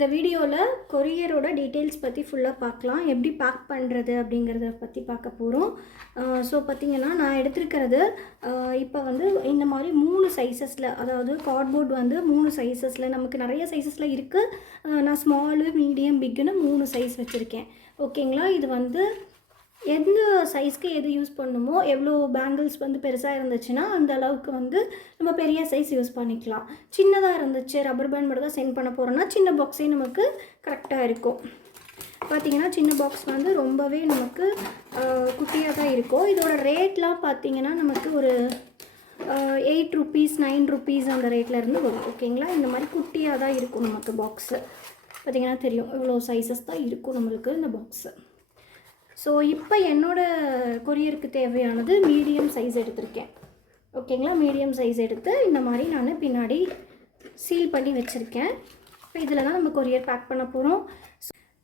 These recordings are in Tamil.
இந்த வீடியோவில் கொரியரோட டீட்டெயில்ஸ் பற்றி ஃபுல்லாக பார்க்கலாம். எப்படி பேக் பண்ணுறது அப்படிங்கிறத பற்றி பார்க்க போகிறோம். ஸோ பார்த்திங்கன்னா நான் எடுத்துருக்கிறது இப்போ வந்து இந்த மாதிரி 3 சைஸஸில், அதாவது கார்ட்போர்ட் வந்து 3 சைஸஸில், நமக்கு நிறைய சைஸஸில் இருக்குது. நான் ஸ்மாலு, மீடியம், பிக்குன்னு 3 சைஸ் வச்சுருக்கேன். ஓகேங்களா. இது வந்து எந்த சைஸ்க்கு எது யூஸ் பண்ணுமோ, எவ்வளோ பேங்கிள்ஸ் வந்து பெருசாக இருந்துச்சுன்னா அந்த அளவுக்கு வந்து நம்ம பெரிய சைஸ் யூஸ் பண்ணிக்கலாம். சின்னதாக இருந்துச்சு, ரப்பர் பேண்ட் மட்டும் தான் சென்ட் பண்ண போகிறோன்னா சின்ன பாக்ஸே நமக்கு கரெக்டாக இருக்கும். பார்த்திங்கன்னா சின்ன பாக்ஸ் வந்து ரொம்பவே நமக்கு குட்டியாக தான் இருக்கும். இதோட ரேட்லாம் பார்த்திங்கன்னா நமக்கு ஒரு 8 rupees 9 rupees அந்த ரேட்லேருந்து வரும். ஓகேங்களா. இந்த மாதிரி குட்டியாக தான் இருக்கும் நமக்கு பாக்ஸு. பார்த்திங்கன்னா தெரியும் இவ்வளோ சைஸஸ் தான் இருக்கும் நம்மளுக்கு இந்த பாக்ஸு. ஸோ இப்போ என்னோடய கொரியருக்கு தேவையானது மீடியம் சைஸ் எடுத்திருக்கேன். ஓகேங்களா. மீடியம் சைஸ் எடுத்து இந்த மாதிரி நான் பின்னாடி சீல் பண்ணி வச்சுருக்கேன். இப்போ இதில் தான் நம்ம கொரியர் பேக் பண்ண போகிறோம்.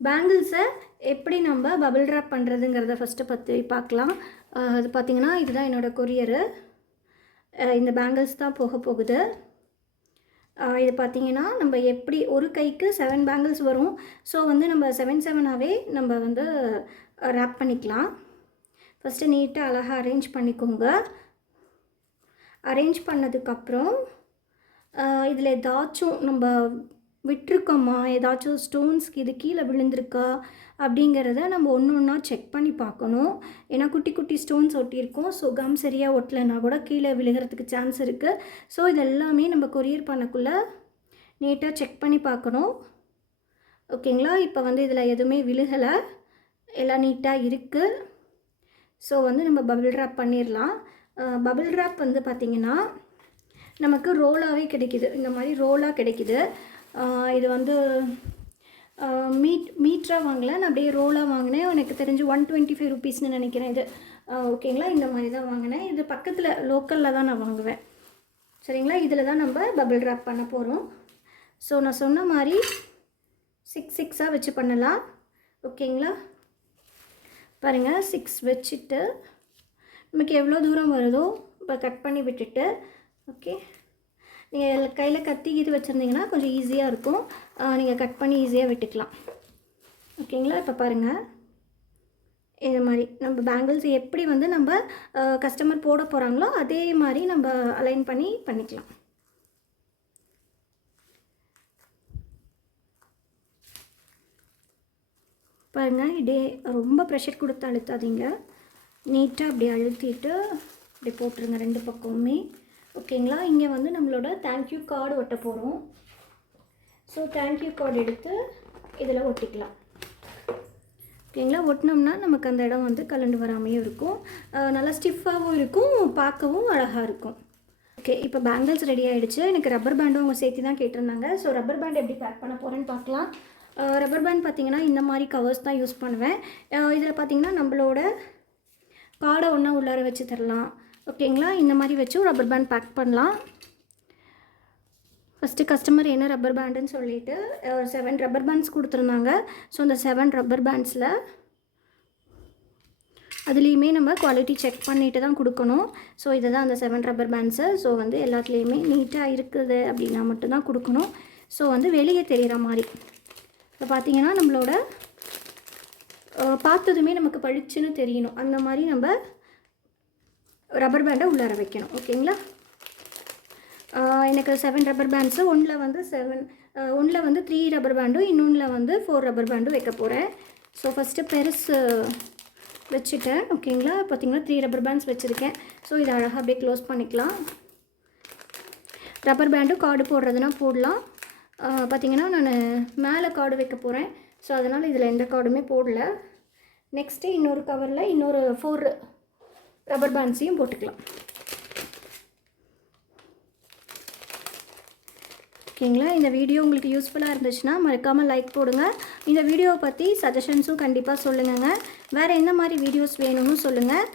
பேங்கிள்ஸை எப்படி நம்ம பபிள் ட்ராப் பண்ணுறதுங்கிறத ஃபஸ்ட்டு பற்றி பார்க்கலாம். அது பார்த்திங்கன்னா இதுதான் என்னோடய கொரியரு. இந்த பேங்கிள்ஸ் தான் போக போகுது. இது பார்த்திங்கன்னா நம்ம எப்படி ஒரு கைக்கு 7 பேங்கிள்ஸ் வரும். ஸோ வந்து நம்ம 7 நம்ம வந்து ரேப் பண்ணிக்கலாம். ஃபஸ்ட்டு நீட்டாக அழகாக அரேஞ்ச் பண்ணிக்கோங்க. அரேஞ்ச் பண்ணதுக்கப்புறம் இதில் ஏதாச்சும் நம்ம விட்டுருக்கோமா, ஏதாச்சும் ஸ்டோன்ஸ்க்கு இது கீழே விழுந்திருக்கா அப்படிங்கிறத நம்ம ஒன்று ஒன்றா செக் பண்ணி பார்க்கணும். ஏன்னா குட்டி குட்டி ஸ்டோன்ஸ் ஒட்டியிருக்கோம். ஸோ கம் சரியாக ஒட்டலைன்னா கூட கீழே விழுகிறதுக்கு சான்ஸ் இருக்குது. ஸோ இதெல்லாமே நம்ம கொரியர் பண்ணக்குள்ளே நீட்டாக செக் பண்ணி பார்க்கணும். ஓகேங்களா. இப்போ வந்து இதில் எதுவுமே விழுகலை, எல்லாம் நீட்டாக இருக்குது. ஸோ வந்து நம்ம பபிள் ட்ராப் பண்ணிடலாம். பபிள் ட்ராப் வந்து பார்த்திங்கன்னா நமக்கு ரோலாகவே கிடைக்கிது. இந்த மாதிரி ரோலாக கிடைக்கிது. இது வந்து மீட்டராக வாங்கலை, நான் அப்படியே ரோலாக வாங்கினேன். எனக்கு தெரிஞ்சு 125 rupeesன்னு நினைக்கிறேன் இது. ஓகேங்களா. இந்த மாதிரி தான் வாங்கினேன். இது பக்கத்தில் லோக்கலில் தான் நான் வாங்குவேன். சரிங்களா. இதில் தான் நம்ம பபிள் ட்ராப் பண்ண போகிறோம். ஸோ நான் சொன்ன மாதிரி 6 வச்சு பண்ணலாம். ஓகேங்களா. பாருங்கள், 6 வச்சுட்டு நமக்கு எவ்வளோ தூரம் வருதோ இப்போ கட் பண்ணி விட்டுட்டு, ஓகே, நீங்கள் கையில் கத்தி இது வச்சுருந்தீங்கன்னா கொஞ்சம் ஈஸியாக இருக்கும். நீங்கள் கட் பண்ணி ஈஸியாக விட்டுக்கலாம். ஓகேங்களா. இப்போ பாருங்கள், இது மாதிரி நம்ம பேங்கிள்ஸ் எப்படி வந்து நம்ம கஸ்டமர் போட போகிறாங்களோ அதே மாதிரி நம்ம அலைன் பண்ணி பண்ணிக்கலாம். பாருங்கள், இதே ரொம்ப ப்ரெஷர் கொடுத்து அழுத்தாதீங்க. நீட்டாக அப்படி அழுத்திட்டு அப்படி போட்டுருங்க 2 பக்கமுமே. ஓகேங்களா. இங்கே வந்து நம்மளோட தேங்க்யூ கார்டு ஒட்ட போகிறோம். ஸோ தேங்க்யூ கார்டு எடுத்து இதில் ஒட்டிக்கலாம். ஓகேங்களா. ஒட்டினோம்னா நமக்கு அந்த இடம் வந்து கலண்டு வராமையும் இருக்கும், நல்லா ஸ்டிஃபாகவும் இருக்கும், பார்க்கவும் அழகாக இருக்கும். ஓகே, இப்போ பேங்கிள்ஸ் ரெடி ஆகிடுச்சு. எனக்கு ரப்பர் பேண்டும் அவங்க சேர்த்து தான் கேட்டிருந்தாங்க. ஸோ ரப்பர் பேண்ட் எப்படி பேக் பண்ண போகிறேன்னு பார்க்கலாம். ரப்பர் பேண்ட் பார்த்திங்கன்னா இந்த மாதிரி கவர்ஸ் தான் யூஸ் பண்ணுவேன். இதில் பார்த்திங்கன்னா நம்மளோட கார்டை ஒன்றா உள்ளார வச்சு தரலாம். ஓகேங்களா. இந்த மாதிரி வச்சு ரப்பர் பேண்ட் பேக் பண்ணலாம். ஃபஸ்ட்டு கஸ்டமர் என்ன ரப்பர் பேண்டுன்னு சொல்லிவிட்டு 7 ரப்பர் பேண்ட்ஸ் கொடுத்துருந்தாங்க. ஸோ அந்த 7 ரப்பர் பேண்ட்ஸில் அதுலேயுமே நம்ம குவாலிட்டி செக் பண்ணிவிட்டு தான் கொடுக்கணும். ஸோ இதை தான் அந்த 7 ரப்பர் பேண்ட்ஸு. ஸோ வந்து எல்லாத்துலேயுமே நீட்டாக இருக்குது அப்படின்னா மட்டும்தான் கொடுக்கணும். ஸோ வந்து வெளியே தெரிகிற மாதிரி இப்போ பார்த்திங்கன்னா நம்மளோட பார்த்ததுமே நமக்கு பளிச்சுன்னு தெரியணும். அந்த மாதிரி நம்ம ரப்பர் பேண்டை உள்ளார வைக்கணும். ஓகேங்களா. எனக்கு 7 ரப்பர் பேண்ட்ஸு, ஒன்றில் வந்து 3 ரப்பர் பேண்டும், இன்னொன்றில் வந்து 4 ரப்பர் பேண்டும் வைக்க போகிறேன். ஸோ ஃபஸ்ட்டு பெருசு வச்சுட்டேன். ஓகேங்களா. பார்த்திங்கன்னா 3 ரப்பர் பேண்ட்ஸ் வச்சுருக்கேன். ஸோ இதை அழகாக அப்படியே க்ளோஸ் பண்ணிக்கலாம். ரப்பர் பேண்டும் கார்டு போடுறதுனா போடலாம். பார்த்திங்கன்னா நான் மேலே கார்டு வைக்க போகிறேன். ஸோ அதனால் இதில் எந்த கார்டுமே போடல. நெக்ஸ்ட்டு இன்னொரு கவரில் இன்னொரு 4 ரப்பர் பேண்ட்ஸையும் போட்டுக்கலாம். ஓகேங்களா. இந்த வீடியோ உங்களுக்கு யூஸ்ஃபுல்லாக இருந்துச்சுன்னா மறக்காமல் லைக் போடுங்க. இந்த வீடியோவை பற்றி சஜஷன்ஸும் கண்டிப்பாக சொல்லுங்கங்க. வேறு எந்த மாதிரி வீடியோஸ் வேணும்னு சொல்லுங்கள்.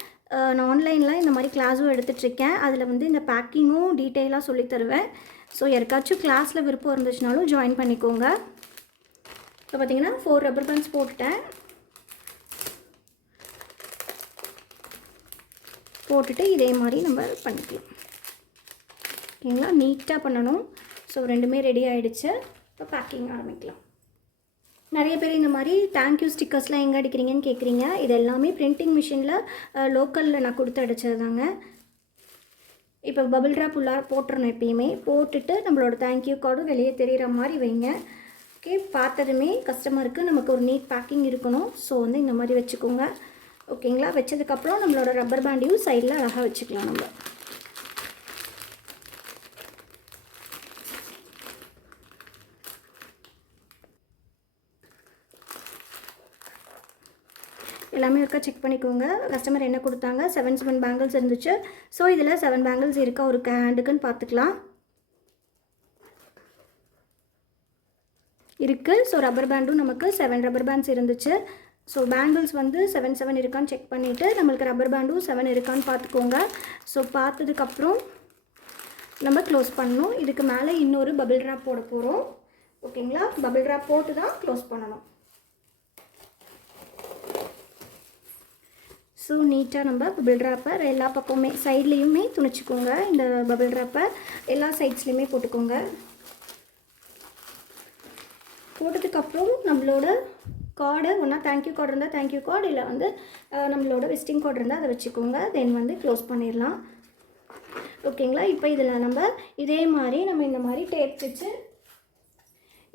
நான் ஆன்லைனில் இந்த மாதிரி கிளாஸும் எடுத்துகிட்ருக்கேன். அதில் வந்து இந்த பேக்கிங்கும் டீட்டெயிலாக சொல்லித்தருவேன். ஸோ யாருக்காச்சும் கிளாஸில் விருப்பம் இருந்துச்சுனாலும் ஜாயின் பண்ணிக்கோங்க. இப்போ பார்த்திங்கன்னா 4 ரப்பர் பேண்ட்ஸ் போட்டுட்டேன். போட்டுட்டு இதே மாதிரி நம்ம பண்ணிக்கலாம். ஓகேங்களா. நீட்டாக பண்ணணும். ஸோ ரெண்டுமே ரெடி ஆகிடுச்சு. இப்போ பேக்கிங் ஆரம்பிக்கலாம். நிறைய பேர் இந்த மாதிரி தேங்க்யூ ஸ்டிக்கர்ஸ்லாம் எங்கே அடிக்கிறீங்கன்னு கேட்குறீங்க. இது எல்லாமே பிரிண்டிங் மிஷினில் லோக்கலில் நான் கொடுத்து அடித்தது தாங்க. இப்போ பபிள் ட்ராப் உள்ளார போட்டுறணும். எப்பயுமே போட்டுட்டு நம்மளோட தேங்க்யூ கார்டும் வெளியே தெரிகிற மாதிரி வைங்க. ஓகே, பார்த்ததுமே கஸ்டமருக்கு நமக்கு ஒரு நீட் பேக்கிங் இருக்கணும். ஸோ வந்து இந்த மாதிரி வச்சுக்கோங்க. ஓகேங்களா? வச்சதுக்கப்புறம் நம்மளோட ரப்பர் பேண்டையும் சைடில் அழகாக வச்சுக்கலாம். நம்ம எல்லாமே ஒருக்கா செக் பண்ணிக்கோங்க. கஸ்டமர் என்ன கொடுத்தாங்க, 7 பேங்கிள்ஸ் இருந்துச்சு. ஸோ இதில் 7 பேங்கிள்ஸ் இருக்கா ஒரு ஹேண்டுக்குன்னு பார்த்துக்கலாம். இருக்குது. ஸோ ரப்பர் பேண்டும் நமக்கு 7 ரப்பர் பேண்ட்ஸ் இருந்துச்சு. ஸோ பேங்கிள்ஸ் வந்து 7 இருக்கான்னு செக் பண்ணிவிட்டு நம்மளுக்கு ரப்பர் பேண்டும் 7 இருக்கான்னு பார்த்துக்கோங்க. ஸோ பார்த்ததுக்கப்புறம் நம்ம க்ளோஸ் பண்ணணும். இதுக்கு மேலே இன்னொரு பபிள் ட்ராப் போட போகிறோம். ஓகேங்களா? பபிள் ட்ராப் போட்டு தான் க்ளோஸ் பண்ணணும். ஸோ நீட்டாக நம்ம பபிள் ட்ராப்பை எல்லா பக்கமுமே சைட்லேயுமே துணிச்சிக்கோங்க. இந்த பபிள் ட்ராப்பை எல்லா சைட்ஸ்லேயுமே போட்டுக்கோங்க. போட்டதுக்கப்புறம் நம்மளோட கார்டை ஒன்றா தேங்க்யூ கார்டு இருந்தால் தேங்க்யூ கார்டு, இல்லை வந்து நம்மளோட விசிட்டிங் கார்டு இருந்தால் அதை வச்சுக்கோங்க. தென் வந்து க்ளோஸ் பண்ணிடலாம். ஓகேங்களா? இப்போ இதில் நம்ம இதே மாதிரி நம்ம இந்த மாதிரி டேப் வச்சு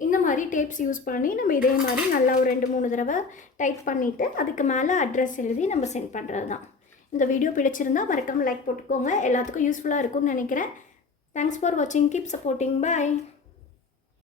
இந்த மாதிரி டேப்ஸ் யூஸ் பண்ணி நம்ம இதே மாதிரி நல்லா ஒரு 2-3 தடவை டைப் பண்ணிவிட்டு அதுக்கு மேலே அட்ரஸ் எழுதி நம்ம சென்ட் பண்ணுறது தான். இந்த வீடியோ பிடிச்சிருந்தால் மறக்காமல் லைக் போட்டுக்கோங்க. எல்லாத்துக்கும் யூஸ்ஃபுல்லாக இருக்கும்னு நினைக்கிறேன். தேங்க்ஸ் ஃபார் வாட்சிங். Keep supporting. பாய்.